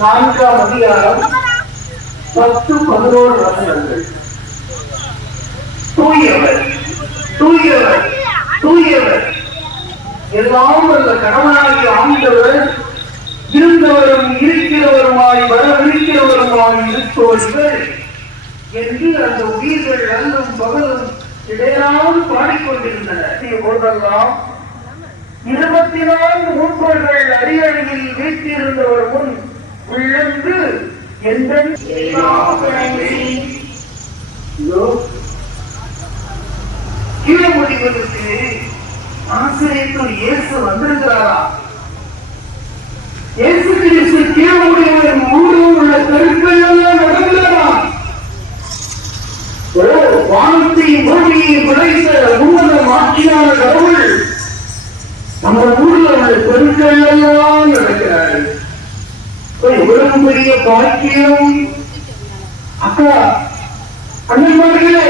நான்காம் அதிகாரம் 10-11 வசனங்கள். தூயவர் தூயவர் தூயவர் எல்லாம் வல்ல கணவனாகிய ஆண்டவர் இருந்தவரும் இருக்கிறவருமாய் வரவிருக்கிறவருமாய் இருப்பவர்கள் என்று அந்த உயிர்கள் அல்லும் பகலும் இடையராது பாடிக்கொண்டிருந்தனர். போதெல்லாம் 24 மூப்பர்கள் அரியணையில் வீட்டிருந்தவர் முன் உள்ளென்று கீழே முடிவதற்கு ஆசிரியர் இயேசு வந்திருக்கிறாரா? இயேசு கிறிஸ்து கீழே முடிவதன் ஊரில் உள்ள கருக்கள் எல்லாம் நடக்கிறாரா? வானத்தையும் பூமியையும் படைத்த உன்னத மாற்றியான கடவுள் நம்ம ஊர்ல உள்ள பெருக்கள் எல்லாம் நடக்கிறார்கள். எவ்வளவு பெரிய பாக்கியம்! அக்கா அண்ணன்மார்களே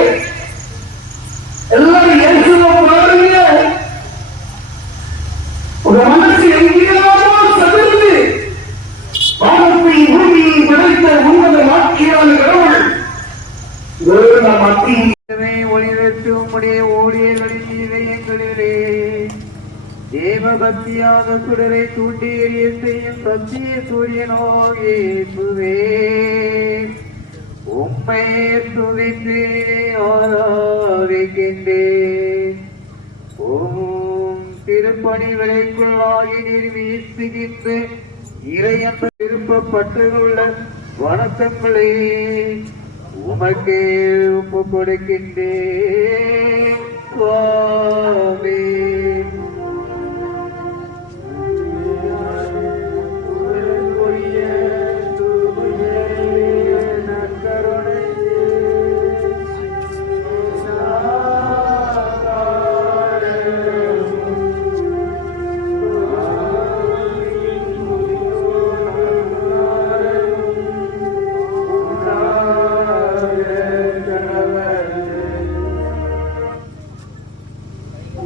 எல்லாரும் இயேசுவை பாருங்க. ஒரு மனசு எங்கேயாவோ சதுர்ந்து வானத்தையும் பூமியையும் படைத்த உன்னத மாற்றியான கடவுள் மத்தியை ஒளிவெற்றும் ஊழியர்களின் இதயங்களிலே தேவபக்தியாக சுடரை தூண்டி எரிய செய்யும் சத்திய சூரியனோகேசுவே உம்மை துதித்து ஆராதிக்கின்றேன். ஓம் திருப்பணிகளுக்குள்ளாகி நீர் வீசுகின்ற இறையன்ப விருப்பப்பட்டுள்ள வணக்கங்களே உமக்கே ஒப்பு கொடுக்கின்றேன். சுவாமி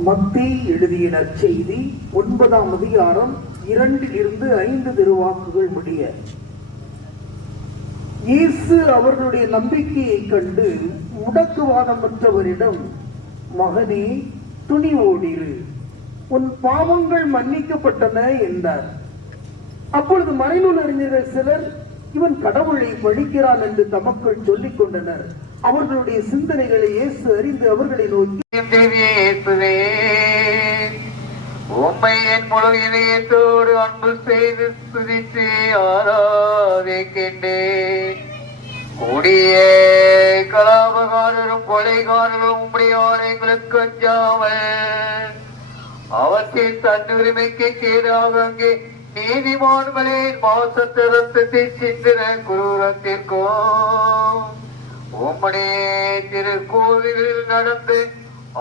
மத்தேயு எழுதிய நற்செய்தி 9ஆம் அதிகாரம் 2-5 திருவாக்குகள் முடிய. இயேசு அவர்களுடைய நம்பிக்கையை கண்டு முடக்குவாதமற்றவரிடம், மகனே துணிவோடிரு, உன் பாவங்கள் மன்னிக்கப்பட்டன என்றார். அப்பொழுது மறைநூல் அறிஞர்கள் சிலர் இவன் கடவுளை பழிக்கிறான் என்று தமக்குள் சொல்லிக் கொண்டனர். அவர்களுடைய சிந்தனைகளை இயேசு அறிந்து அவர்களை நோக்கி, உம்மை என் முழு இதயத்தோடு அன்பு செய்து துதித்து ஆராதிக்கின்றேன். கூடிய கலாபகாரரும் கொலைகாரரும் உம்முடைய ஆணைகளுக்கு அஞ்சாமல் அவற்றை தன் உரிமைக்கு கேடாக அங்கே நீதிமான்களின் மாசத்திரத்தை சிந்தின குரூரத்திற்கும் உம்முடைய திருக்கோவிலில் நடந்து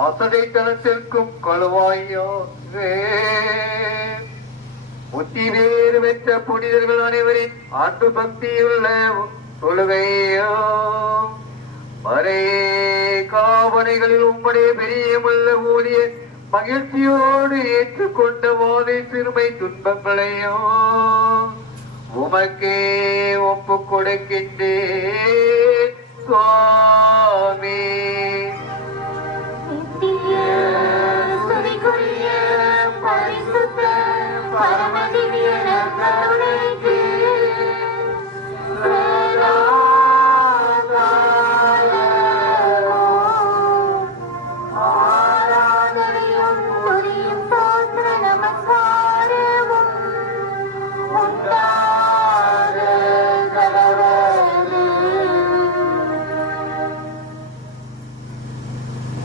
அசடைத்தனத்திற்கும் கழுவாயோ புத்தி வேறு பெற்ற புனிதர்கள் அனைவரின் அன்பு பக்தியுள்ள தொழுகையோ மறை காவனைகளில் உம்முடைய பெரியமுள்ள ஊழிய மகிழ்ச்சியோடு ஏற்றுக்கொண்ட வாதை சிறுமை துன்பங்களையோ உமக்கே ஒப்பு கொடுக்கின்றேன் சுவாமி.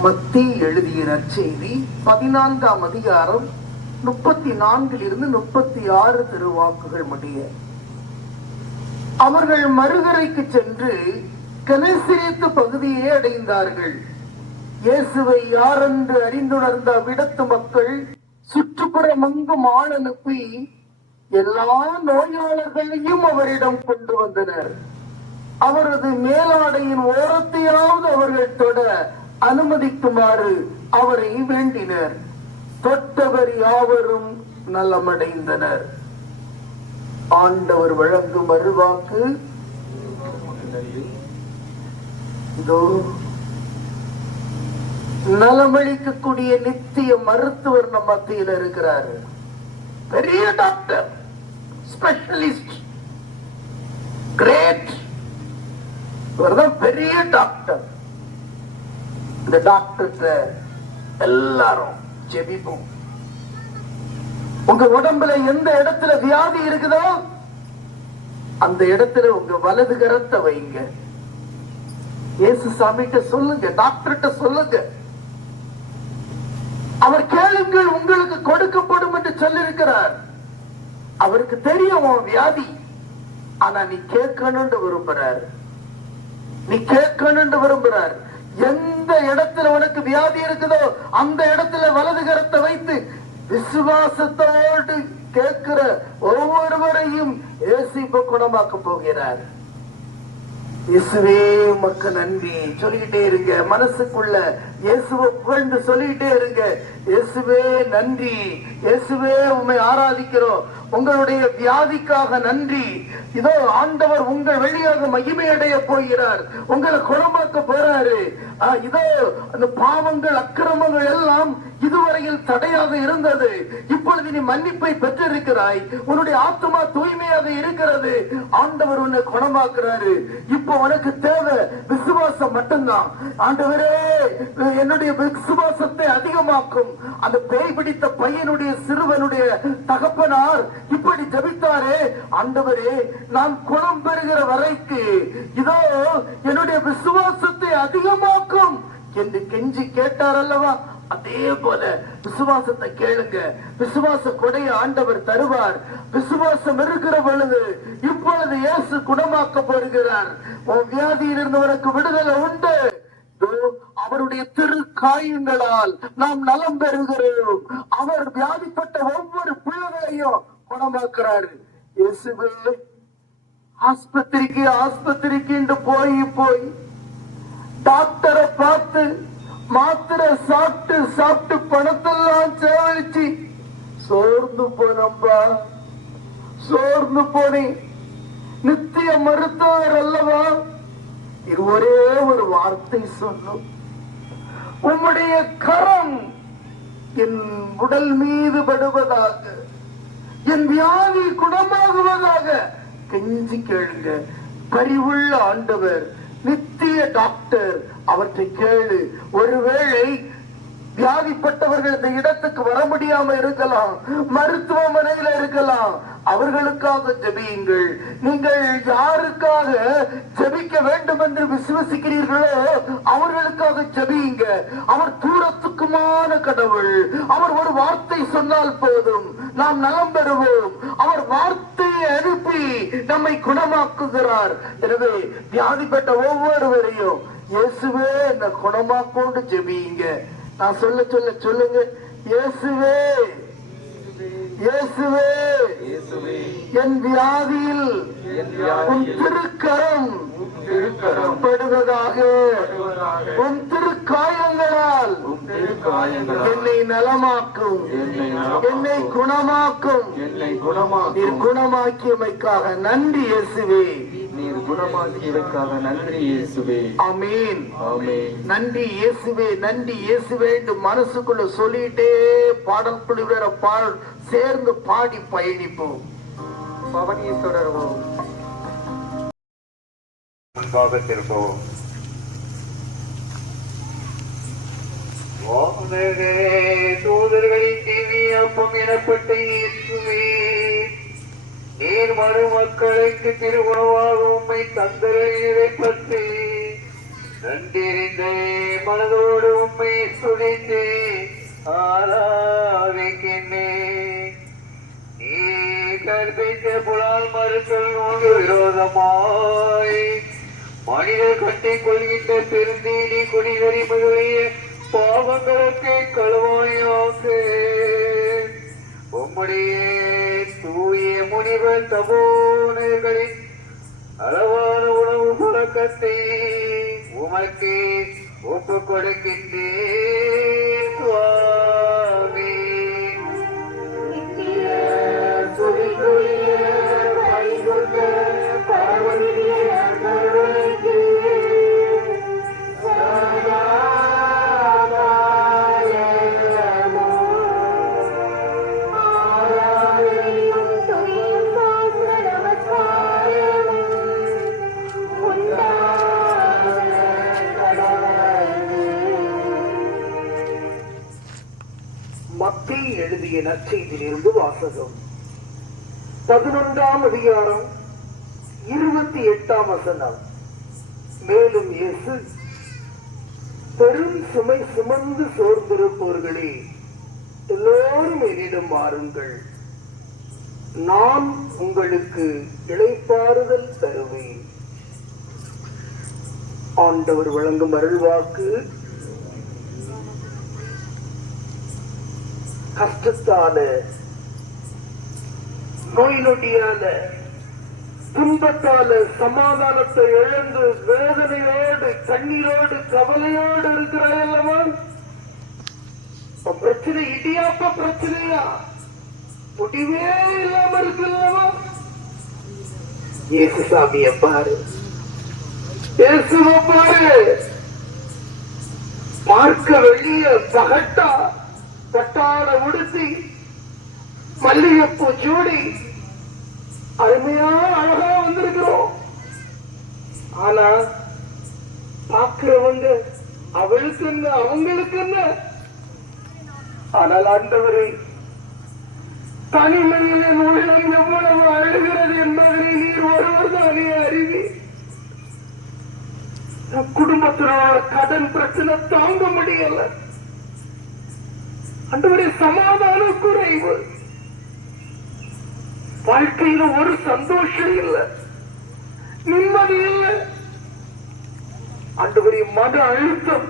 மத்தேயு எழுதிய நற்செய்தி 14ஆம் அதிகாரம் 34 36 திருவாக்குகள் முடிய. அவர்கள் மறுகரைக்கு சென்று கெனசரேத்து பகுதியை அடைந்தார்கள். இயேசுவை யாரென்று அறிந்துணர்ந்த அவ்விடத்து மக்கள் சுற்றுப்புறமெங்கும் ஆள் அனுப்பி எல்லா நோயாளர்களையும் அவரிடம் கொண்டு வந்தனர். அவரது மேலாடையின் ஓரத்தையாவது அவர்கள் தொட அனுமதிக்குமாறு அவரை வேண்டினர். தொட்டவர் யாவரும் நலமடைந்தனர். ஆண்டவர் வழங்கும் அருள்வாக்கு. இதோ நலமளிக்கக்கூடிய நித்திய மருத்துவர் நம் மத்தியில் இருக்கிறார். பெரிய டாக்டர், ஸ்பெஷலிஸ்ட், கிரேட், பெரிய டாக்டர். இந்த டாக்டர் எல்லாரும் ஜெபிப்போம். உங்க உடம்புல எந்த இடத்துல வியாதி இருக்குதோ அந்த இடத்துல உங்க வலது கரத்தை வைங்க. இயேசு சாமிகிட்ட சொல்லுங்க, டாக்டர்கிட்ட சொல்லுங்க. அவர் கேளுங்கள் உங்களுக்கு கொடுக்கப்படும் என்று சொல்லியிருக்கிறார். அவருக்கு தெரியும் உன் வியாதி. ஆனா நீ கேட்கணும்னு விரும்புறார். எந்த இடத்துல உனக்கு வியாதி இருக்குதோ அந்த இடத்துல வலது கரத்தை வைத்து விசுவாசத்தோடு கேட்கிற ஒவ்வொருவரையும் இயேசு இப்ப குணமாக்க போகிறார். இயேசுவே உமக்கு நன்றி சொல்லிக்கிட்டே இருங்க. மனசுக்குள்ள இயேசுவை புகழ்ந்து சொல்லிக்கிட்டே இருங்க. இயேசுவே நன்றி, இயேசுவே உம்மை ஆராதிக்கிறோம், உங்களுடைய வியாதிக்காக நன்றி. இதோ ஆண்டவர் உங்கள் வழியாக மகிமை அடைய போகிறார், உங்களை குணமாக்க போறாரு. இதோ அந்த பாவங்கள் அக்கிரமங்கள் எல்லாம் இதுவரையில் தடையாக இருந்தது, இப்பொழுது நீ மன்னிப்பை பெற்றிருக்கிறாய், உன்னுடைய ஆத்மா தூய்மையாக இருக்கிறது, ஆண்டவர் உன்னை குணமாக்குறாரு. இப்போ உனக்கு தேவை விசுவாசம் மட்டும்தான். ஆண்டவரே என்னுடைய விசுவாசத்தை அதிகமாக்கும். அந்த பேய் பிடித்த பையனுடைய சிறுவனுடைய தகப்பனார் இப்படி ஜெபித்தாரே, ஆண்டவரே நான் குணம் பெறுகிற வரைக்கு இதோ என்னுடைய விசுவாசத்தை அதிகமாக்கும் என்று கெஞ்சி கேட்டார் அல்லவா? அதே போல விசுவாசத்தை கேளுங்க. விசுவாச கொடைய ஆண்டவர் தருவார். விசுவாசம் இருக்கிற பொழுது இப்பொழுது இயேசு குணமாக்க போகிறார். உன் வியாதியில் இருந்தவனுக்கு விடுதலை உண்டு. அவருடைய திரு காயங்களால் நாம் நலம் பெறுகிறோம். அவர் வியாதிப்பட்ட ஒவ்வொரு பிள்ளைகளையும் குணமாக்குறாரு. இயேசுவே ஆஸ்பத்திரிக்கு என்று போய் டாக்டரை பார்த்து மாத்திரை சாப்பிட்டு பணத்தெல்லாம் செலவழிச்சு சோர்ந்து போனேன். நித்திய மருத்துவர் அல்லவா? இது ஒரே ஒரு வார்த்தை சொல்லும், உம்முடைய கரம் என் உடல் மீது படுவதாக, என் வியாதி குணமாகுவதாக கெஞ்சி கேளுங்க. பரிவுள்ள ஆண்டவர், நித்திய டாக்டர், அவற்றை கேளு. ஒருவேளை வியாதிப்பட்டவர்கள் இந்த இடத்துக்கு வர முடியாம இருக்கலாம், மருத்துவமனையில இருக்கலாம், அவர்களுக்காக ஜெபியுங்கள். நீங்கள் யாருக்காக ஜெபிக்க வேண்டும் என்று விசுவசிக்கிறீர்களோ அவர்களுக்காக ஜெபியுங்க. அவர் தூரத்துக்குமான கடவுள். அவர் ஒரு வார்த்தை சொன்னால் போதும், நாம் நலம் பெறுவோம். அவர் வார்த்தையை அனுப்பி நம்மை குணமாக்குகிறார். எனவே வியாதிப்பட்ட ஒவ்வொருவரையும் இயேசுவே என்ன குணமாக்கோண்டு ஜெபியுங்க. நான் சொல்ல சொல்ல சொல்லுங்க, இயேசுவே இயேசுவே என் வியாதியில் உன் திருக்கரம் படுவதாக, உன் திருக்காயங்களால் என்னை நலமாக்கும், என்னை குணமாக்கும். நீர் குணமாக்கியமைக்காக நன்றி இயேசுவே. நீர் குணமாக்கியதற்காக நன்றி இயேசுவே. ஆமென். ஆமென். நன்றி இயேசுவே, நன்றி இயேசுவே என்று மனசுக்குள்ள சொல்லிட்டே பாடல் குழுவினரை சேர்ந்து பாடி பயணிப்போம். பவனியை தொடர்வோம். முன்பாக திரும்பவும். தூதர்களின் திவ்யாப்பம் எனப்பட்ட இயேசுவே, நீர் மறுமக்களுக்கு திருவுணவாக உம்மை தந்தரை பற்றி நன்றிறிந்த மனதோடு உம்மை சுழித்து ஆராதிக்கின்றேன். நீ கற்பித்த புலால் மறுக்கள் நோடு விரோதமாய் மனிதர் கட்டிக் கொள்கின்ற பெருந்தீனி குடிவரி முதலிய பாவங்களுக்கு கழுவாயாக உம்முடைய தூய முனிவர் தபோனர்களின் அளவான உணவு பழக்கத்தை உமக்கு ஒப்புக் கொடுக்கின்றேன் சுவாமி. மத்தேயு எழுதிய நற்செய்தியிலிருந்து வாசகம். 11ஆம் அதிகாரம் 28ஆம் வசனம். மேலும் இயேசு, பெரும் சுமை சுமந்து சோர்ந்திருப்போர்களே, எல்லோரும் என்னிடம் வாருங்கள், நான் உங்களுக்கு இளைப்பாறுதல் தருவேன். ஆண்டவர் வழங்கும் அருள்வாக்கு. கஷ்டத்தால, நோய் நொடியால, துன்பத்தால சமாதானத்தை இழந்து வேதனையோடு கண்ணீரோடு கவலையோடு இருக்கிறாய் அல்லவா? பிரச்சனை இடியாப்ப பிரச்சனையா? முடிவே இல்லாம இருக்குல்லவா? இயேசு சாமியை பாரு, இயேசுவை பாரு. பார்க்க வெளிய பகட்டா கட்டாட உடுத்தி மல்லிகைப்பூ சூடி அருமையா அழகா வந்திருக்கிறோம். ஆனா பாக்குறவங்க அவளுக்கு என்ன அவங்களுக்கு என்ன? ஆனால் ஆண்டவரே, தனிமையில் என் உள்ளம் எவ்வளவு அழுகிறது என்பதை நீர் ஒருவர் தானே அறிவி. குடும்பத்தினோட கடன் பிரச்சனை தாங்க முடியல. ஆண்டவரே, சமாதான குறைவு, வாழ்க்கையில ஒரு சந்தோஷம் இல்லை, நிம்மதி இல்லை. ஆண்டவரே, மன அழுத்தம்,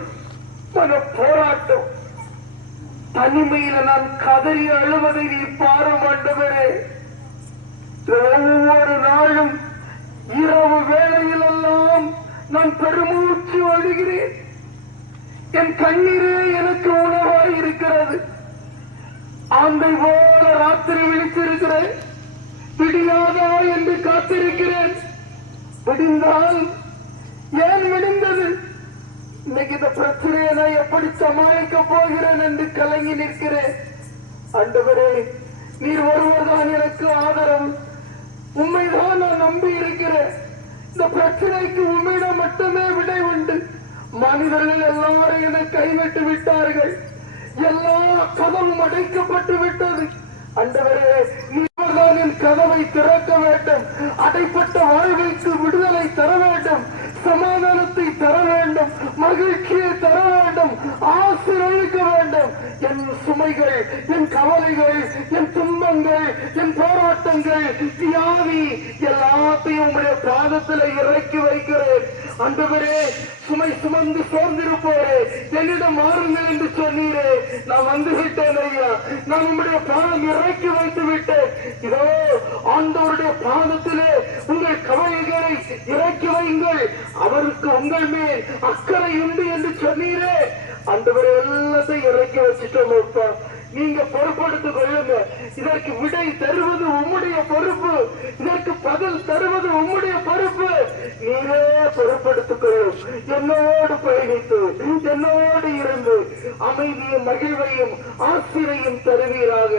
மன போராட்டம், தனிமையில நான் கதறி அழுவதை நீ பாரும் ஆண்டவரே. ஒவ்வொரு நாளும் இரவு வேளையில் எல்லாம் நான் பெருமூச்சு அழுகிறேன். என் கண்ணீரே எனக்கு உணவாய் இருக்கிறது. ஆந்தை போல ராத்திரி விழித்திருக்கிறேன். விடியாதா என்று காத்திருக்கிறேன். விடிந்தால் ஏன் விடிந்தது? இன்னைக்கு இந்த பிரச்சனையை நான் எப்படி சமாளிக்க போகிறேன் என்று கலங்கி நிற்கிறேன். ஆண்டவரே, நீர் ஒருவர்தான் எனக்கு ஆதரவு. உண்மைதான் நான் நம்பி இருக்கிறேன். இந்த பிரச்சனைக்கு உண்மையிடம் மட்டுமே விடை உண்டு. மனிதர்கள் எல்லாரும் என்னை கைவிட்டு விட்டார்கள். எல்லா கதவும் அடைக்கப்பட்டு விட்டது. ஆண்டவரே, நீர்தான் என் கதவை திறக்க வேண்டும். அடைப்பட்ட வாழ்வைக்கு விடுதலை தர வேண்டும். சமாதானத்தை தர வேண்டும். மகிழ்ச்சியை தர வேண்டும். ஆசீர்வதிக்க வேண்டும். என் சுமைகள், என் கவலைகள், என் துன்பங்கள், என் போராட்டங்கள், வியாதி எல்லாத்தையும் உங்களுடைய பாதத்தில் இறக்கி வைக்கிறேன். ஆண்டவரே, சுமை சுமந்து சோர்ந்திருப்போரே, என்னிடம் மாறுங்கள் என்று சொன்னீரே. நான் வந்து விட்டேன் ஐயா. நான் உங்களுடைய பாதம் இறக்கி வைத்து விட்டேன். இதோ ஆண்டவருடைய பாதத்திலே உங்கள் கவலைகளை இறக்கி வையுங்கள். அவருக்கு உங்கள் மேல் அக்கறை உண்டு என்று சொன்னீரே. ஆண்டவரை எல்லாத்தையும் இறக்கி வச்சுட்டோம். நீங்க பொறுப்படுத்திக் கொள்ளுங்க. இதற்கு விடை தருவது உம்முடைய பொறுப்பு. இதற்கு பதில் தருவது உம்முடைய பொறுப்பு. நீரே பொறுப்படுத்திக் கொள்ளும். என்னோடு பயணித்து, என்னோடு இருந்து அமைதியும் மகிழ்வையும் ஆசிரியையும் தருவீராக.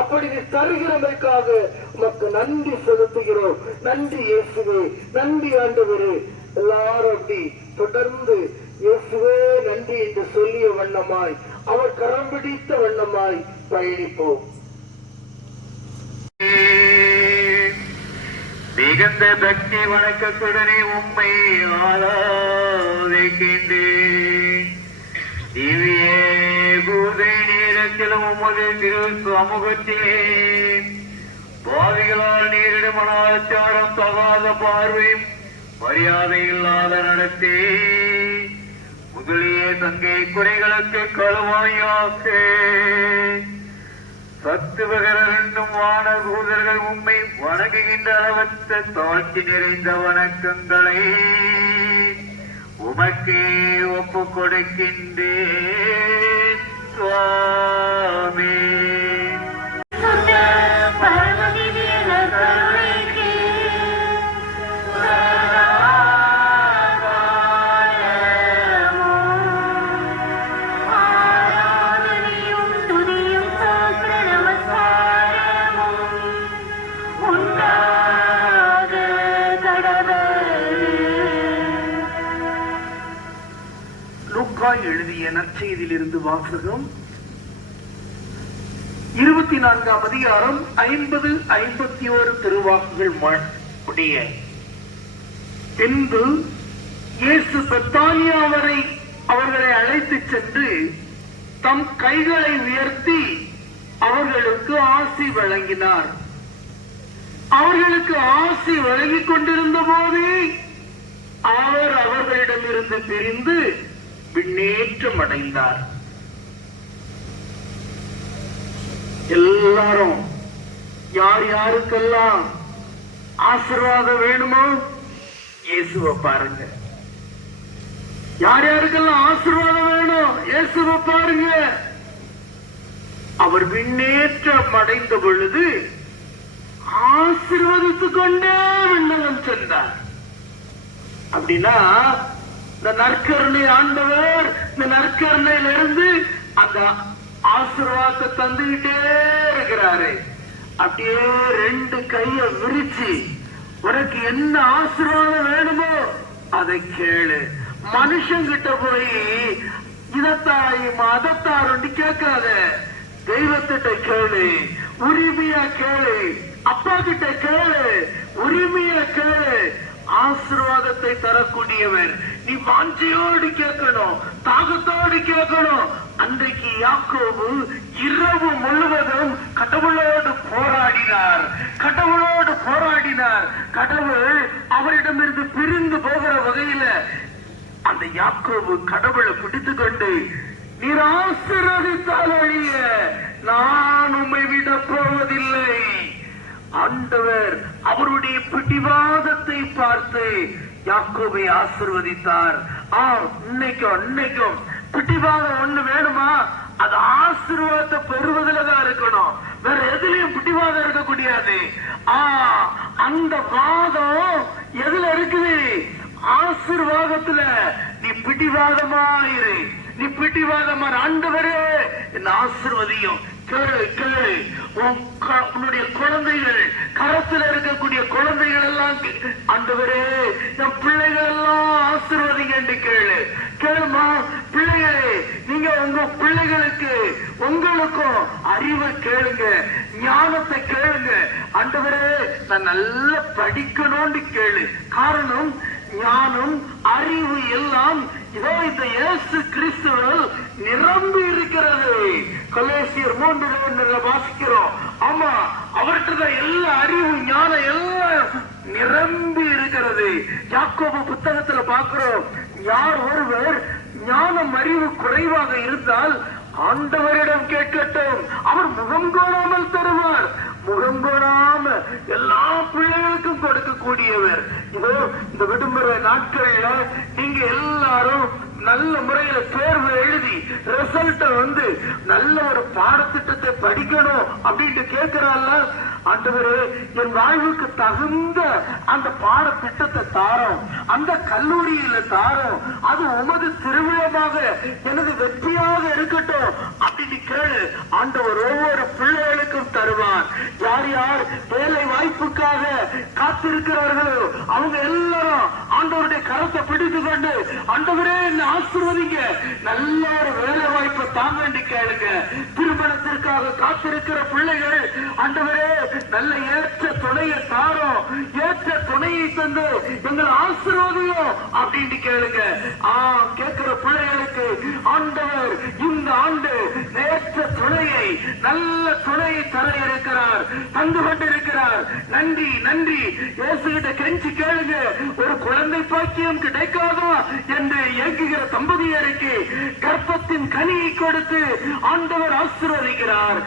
அப்படி நீ தருகிறதற்காக உமக்கு நன்றி செலுத்துகிறோம். நன்றி இயேசுவே, நன்றி ஆண்டவரே. எல்லாரும் அப்படி தொடர்ந்து இயேசுவே நன்றி என்று சொல்லிய வண்ணமாய், அவர் கரம் பிடித்த வண்ணமாய் பயணிப்போம். மிகுந்த பக்தி வணக்கத்துடனே உம்மை ஆராதிக்கின்றேன். திவ்ய பூதை நேரத்திலும் உமது திரு சமூகத்திலே பாவிகளால் நேரிடும் அனாச்சாரம், தகாத பார்வை, மரியாதை இல்லாத நடத்தி முதலிய தங்கை குறைகளுக்கு களுவாயாக சத்துவகர ரெண்டும் வான தூதர்கள் உம்மை வணங்குகின்ற அளவற்ற தாழ்ச்சி நிறைந்த வணக்கங்களை உமக்கே ஒப்புக் கொடுக்கின்றேன் சுவாமி. எழுதிய நற்செய்தியிலிருந்து வாசகம். 24ஆம் அதிகாரம் 50-51 திருவாக்குகள் உடைய. பின்பு இயேசு பெத்தானியா வரை அவர்களை அழைத்துச் சென்று தம் கைகளை உயர்த்தி அவர்களுக்கு ஆசி வழங்கினார். அவர்களுக்கு ஆசி வழங்கிக் கொண்டிருந்த போது அவர் அவர்களிடமிருந்து பிரிந்து விண்ணேற்றம் அடைந்தார். எல்லாரும் யார் யாருக்கெல்லாம் ஆசீர்வாதம் வேணுமோ இயேசுவை பாருங்க. யார் யாருக்கெல்லாம் ஆசீர்வாதம் வேணும் இயேசுவை பாருங்க. அவர் விண்ணேற்றம் அடைந்த பொழுது ஆசீர்வதித்துக் கொண்டே விண்ணகம் சென்றார். அப்படின்னா இந்த நற்கருணை ஆண்டவர் இந்த நற்கருணையிலிருந்து அந்த ஆசீர்வாதத்தை தந்துகிட்டே இருக்கிறாரு. அப்படியே 2 கைய விரிச்சு உனக்கு என்ன ஆசீர்வாதம் வேணுமோ அதை கேளு. மனுஷங்கிட்ட போய் இதத்தாயும் அதத்தாரும் கேட்காத. தெய்வத்திட்ட கேளு, உரிமையா கேளு. அப்பா கிட்ட கேளு, உரிமையா கேளு. ஆசீர்வாதத்தை தரக்கூடியவர். நீ வாஞ்சையோடு கேட்கணும், தாகத்தோடு கேட்கணும். அன்றைக்கு யாக்கோபு இரவு முழுவதும் கடவுளோடு போராடினார். கடவுள் அவரிடமிருந்து பிரிந்து போகிற வகையில அந்த யாக்கோபு கடவுளை பிடித்துக் கொண்டு, நீர் ஆசீர்வதித்தால் ஒழிய நான் உம்மை விட போவதில்லை. ஆண்டவர் அவருடைய பிடிவாதத்தை பார்த்து யாக்கோபை ஆசீர்வதித்தார். இன்னைக்கும் பிடிவாதம் ஒண்ணு வேணுமா? அது ஆசீர்வாதத்தை பெறுவதில் தான் இருக்கணும். வேற எதுலயும் பிடிவாதம் இருக்க முடியாது. அந்த வாதம் எதுல இருக்குது? ஆசீர்வாதத்துல. நீ பிடிவாதமாயிரு. ஆண்டவரே என்ன ஆசீர்வதியும். கேளு. உன்னுடைய குழந்தைகள், கரத்தில் இருக்கக்கூடிய குழந்தைகள் எல்லாம் ஆண்டவரே என் பிள்ளைகள் எல்லாம் ஆசீர்வதிங்க என்று கேளுமா. பிள்ளைகளே, நீங்க உங்க பிள்ளைகளுக்கு உங்களுக்கும் அறிவை கேளுங்க, ஞானத்தை கேளுங்க. ஆண்டவரே நான் நல்லா படிக்கணும்னு கேளு. காரணம் ஞானம் அறிவு எல்லாம் இதோ இந்த இயேசு கிறிஸ்துவில் நிரம்பி இருக்கிறது. கொலோசியர் 3:2 வாசிக்கிறோம். ஆமா, அவர்கிட்ட எல்லா அறிவு ஞானம் எல்லாம் நிரம்பி இருக்கிறது. யாக்கோபு புத்தகத்துல பார்க்கிறோம், யார் ஒருவர் ஞானம் அறிவு குறைவாக இருந்தால் ஆண்டவரிடம் கேட்கட்டும், அவர் முகம் கோணாமல் தருவார். முகம் கோணாம எல்லா பிள்ளைகளுக்கும் கொடுக்கக்கூடியவர். இதோ இந்த விடுமுறை நாட்கள்ல நீங்க எல்லாரும் நல்ல முறையில தேர்வு எழுதி ரிசல்ட்ட நல்ல ஒரு பாடத்திட்டத்தை படிக்கணும் அப்படின்னு கேட்கிறாள். ஆண்டவரே, என் வாழ்வுக்கு தகுந்த அந்த பாடத்திட்டத்தை தாரோம், அந்த கல்லூரியில தாரோம், அது உமது திருவிழமாக எனது வெற்றியாக இருக்கட்டும் அப்படின்னு கேளு. ஆண்டவர் ஒவ்வொரு பிள்ளைகளுக்கும் தருவார். யார் யார் வேலை வாய்ப்புக்காக காத்திருக்கிறார்களோ அவங்க எல்லாரும் ஆண்டவருடைய கரத்தை பிடித்து கொண்டு, ஆண்டவரே என்ன ஆசீர்வதிங்க, நல்ல ஒரு வேலை வாய்ப்பை தாங்கண்டி கேளுங்க. திருமணத்திற்காக காத்திருக்கிற பிள்ளைகள், ஆண்டவரே நல்ல ஏற்ற துணையை தாரோம், ஏற்ற துணையை தந்து எங்களை ஆசீர்வதியும் அப்படின்னு கேளுங்க. கேட்கிற பிள்ளைகளுக்கு ஆண்டவர் இந்த ஆண்டு ஏற்ற துணையை, நல்ல துணையை தர இருக்கிறார், தந்து கொண்டிருக்கிறார். நன்றி நன்றி. இயேசுகிட்ட கெஞ்சி கேளுங்க, ஒரு குழந்தை பாக்கியம் கிடைக்காதோ என்று இயங்குகிற தம்பதியருக்கு கர்ப்பத்தின் கனியை கொடுத்து ஆண்டவர் ஆசீர்வதிக்கிறார்,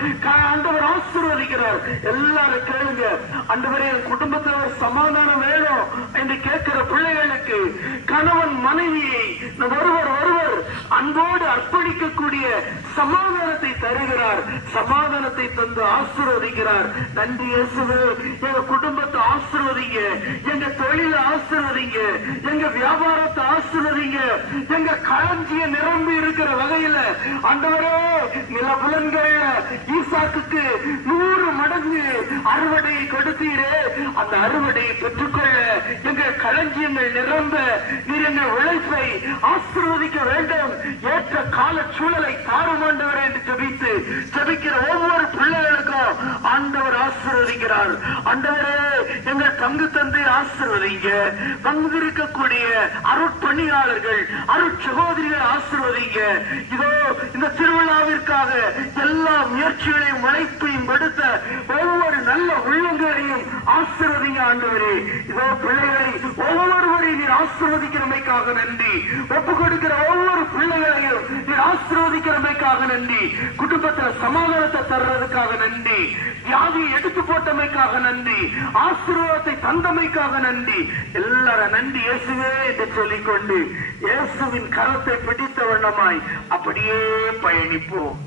ஆண்டவர் ஆசீர்வதிக்கிறார். எல்லாரும் கேளுங்க, ஆண்டவரே என் குடும்பத்தில் சமாதானம் வேணும் என்று கேட்கிற பிள்ளைகளுக்கு கணவன் மனைவியை ஒருவர் அன்போடு அர்ப்பணிக்கக்கூடிய சமாதானத்தை தருகிறார், சமாதானத்தை தந்து ஆசீர்வதிக்கிறார். நன்றி இயேசுவே. எங்க குடும்பத்தை ஆசீர்வதிங்க, எங்க தொழிலை ஆசீர்வதிங்க, எங்க வியாபாரத்தை ஆசீர்வதிங்க, எங்க களஞ்சிய நிரம்பி இருக்கிற வகையில ஆண்டவரே நிலபுலன்கள் ஈசாக்குக்கு 100 மடங்கு அறுவடையை கொடுத்தீரே, அந்த அறுவடையை பெற்றுக்கொள்ள எங்கள் களஞ்சியங்கள் நிரம்ப நீர் எங்கள் உழைப்பை ஆசீர்வதிக்க வேண்டும். ஏற்ற கால சூழலை தாரும் ஆண்டவரே என்று ஜெபிக்கிற ஒவ்வொரு பிள்ளைகளுக்கும் ஆண்டவர் ஆசீர்வதிக்கிறார். ஆண்டவரே எங்கள் பங்கு தந்தை ஆசீர்வதிங்க, பங்கு இருக்கக்கூடிய அருட்பணியாளர்கள், அருட்சகோதரிகள் ஆசீர்வதிங்க. இதோ இந்த திருவிழாவிற்காக எல்லா முயற்சிகளையும் உழைப்பையும் கொடுத்த ஒவ்வொரு நல்ல உள்ளங்களையும் ஆசீர்வதிங்க ஆண்டவரே. இதோ பிள்ளைகளை ஒவ்வொருவரையும் நீர் ஆசீர்வதிக்கிறமைக்காக நன்றி. ஒப்பு கொடுக்கிற ஒவ்வொரு பிள்ளைகளையும் நீர் ஆசீர்வதிக்கிறமைக்காக நன்றி. குடும்பத்தில் சமாதானத்தை தர்றதுக்காக நன்றி. வியாதியை எடுத்து போட்டமைக்காக நன்றி. ஆசீர்வாதத்தை தந்தமைக்காக நன்றி. எல்லாரும் நன்றி இயேசுவே என்று சொல்லிக்கொண்டு இயேசுவின் கரத்தை பிடித்த வண்ணமாய் அப்படியே பயணிப்போம்.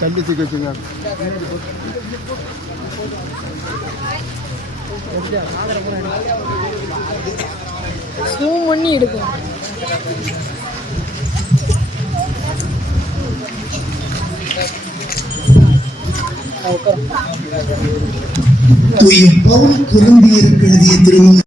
தள்ளிச்சு வச்சுங்க. ஜூம் பண்ணி எடுக்கும். தூய பவுல் கொலம்பியருக்கு எழுதிய திருமண